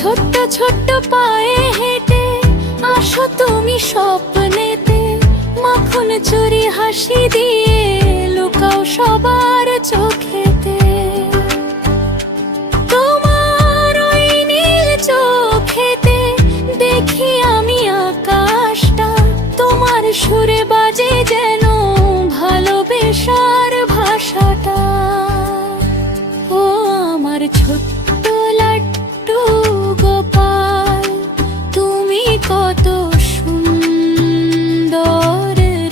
ছোট্ট ছোট্ট পায়ে হেঁটে আসো তুমি স্বপ্নেতে, মাখন চুরি হাসি দিয়ে লুকাও সবার চোখেতে। তোমার ওই নীল চোখেতে দেখি আমি আকাশটা, তোমার সুরে বাজে যেন ভালোবেসার ভাষাটা। ও আমার ছোট্ট লাড্ডু গোপাল, তুমি কত সুন্দর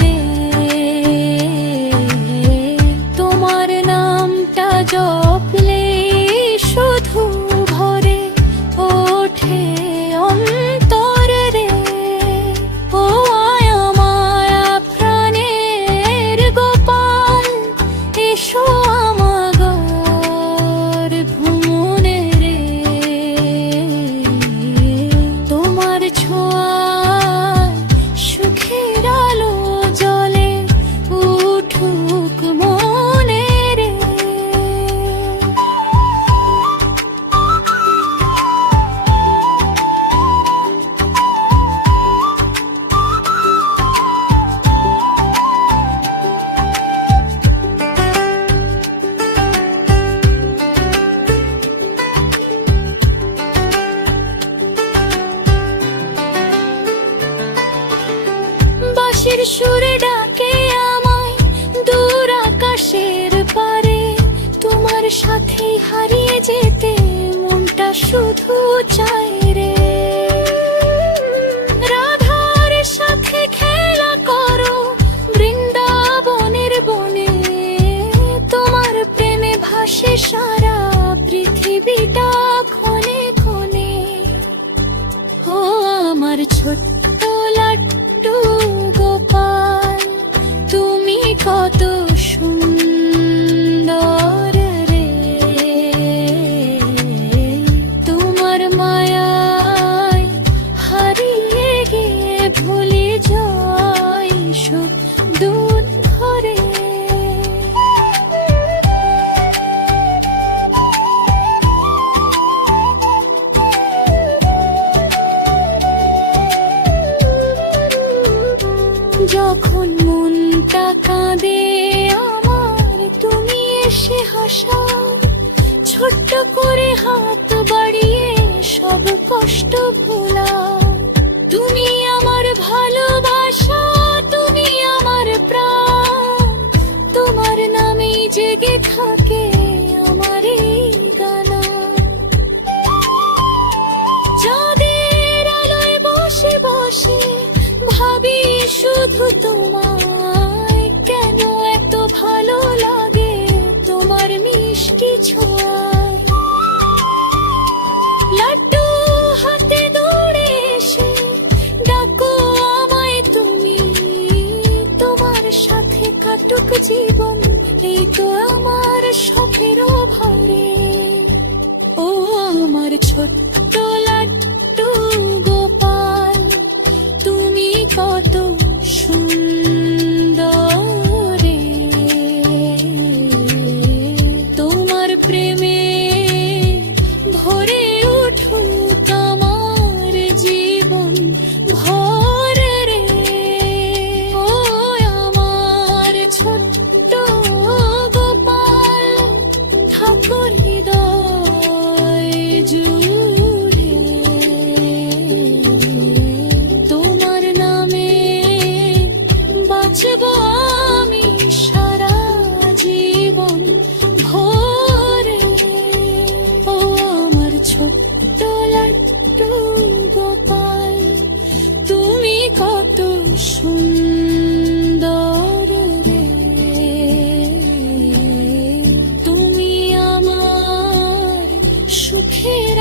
রে। তোমার নামটা জপলে শুধু ভরে ওঠে অন্তর রে। ও মায়া মায়া প্রাণের গোপাল, এসো আমার ভুমনে রে। তোমার ছোঁয়ায় সুখের আলো জ্বলে উঠুক মনে রে। বাঁশির সুরে ডাকে আমায় দূর আকাশের পারে, তোমার সাথে হারিয়ে যেতে মনটা শুধু চায় রে। রাধার সাথে খেলা করো বৃন্দাবনের বনে, তোমার প্রেমে ভাসে সারা পৃথিবীটা ক্ষণে ক্ষণে। ও আমার ছোট্ট লাড্ডু গোপাল, তুমি কত সুন্দর রে। তোমার মায়ায় হারিয়ে গিয়ে ভুলে যাই সুখ দুধ ভরে। যখন মনটা কাঁদে আমার, তুমি এসে হাসাও ছোট্ট করে হাত বাড়িয়ে সব কষ্ট ভোলাও। তুমি আমার ভালোবাসা, তুমি আমার প্রাণ, তোমার নামেই জেগে থাকে আমার এই গানা। চাঁদের আলোয় বসে বসে ভাবি শুধু তোমায়, কেন এত ভালো লাগে তোমার মিষ্টি ছোঁয়ায়। লাড্ডু হাতে দৌড়ে এসে ডাকো আমায় তুমি, তোমার সাথে কাটুক জীবন এই তো আমার শখের ভরে। ও আমার ছোট্ট লাড্ডু গোপাল, তুমি কত সুন্দর রে। তোমার প্রেমে ভরে উঠুক আমার জীবন ভর রে। ও আমার ছোট্ট গোপাল, ঠাকুর হৃদয় জুড়ে তোমার নামে বাঁচব আমি সারা জীবন ভরে। ও আমার ছোট্ট লাড্ডু গোপাল, তুমি কত সুন্দর রে। তুমি আমার সুখের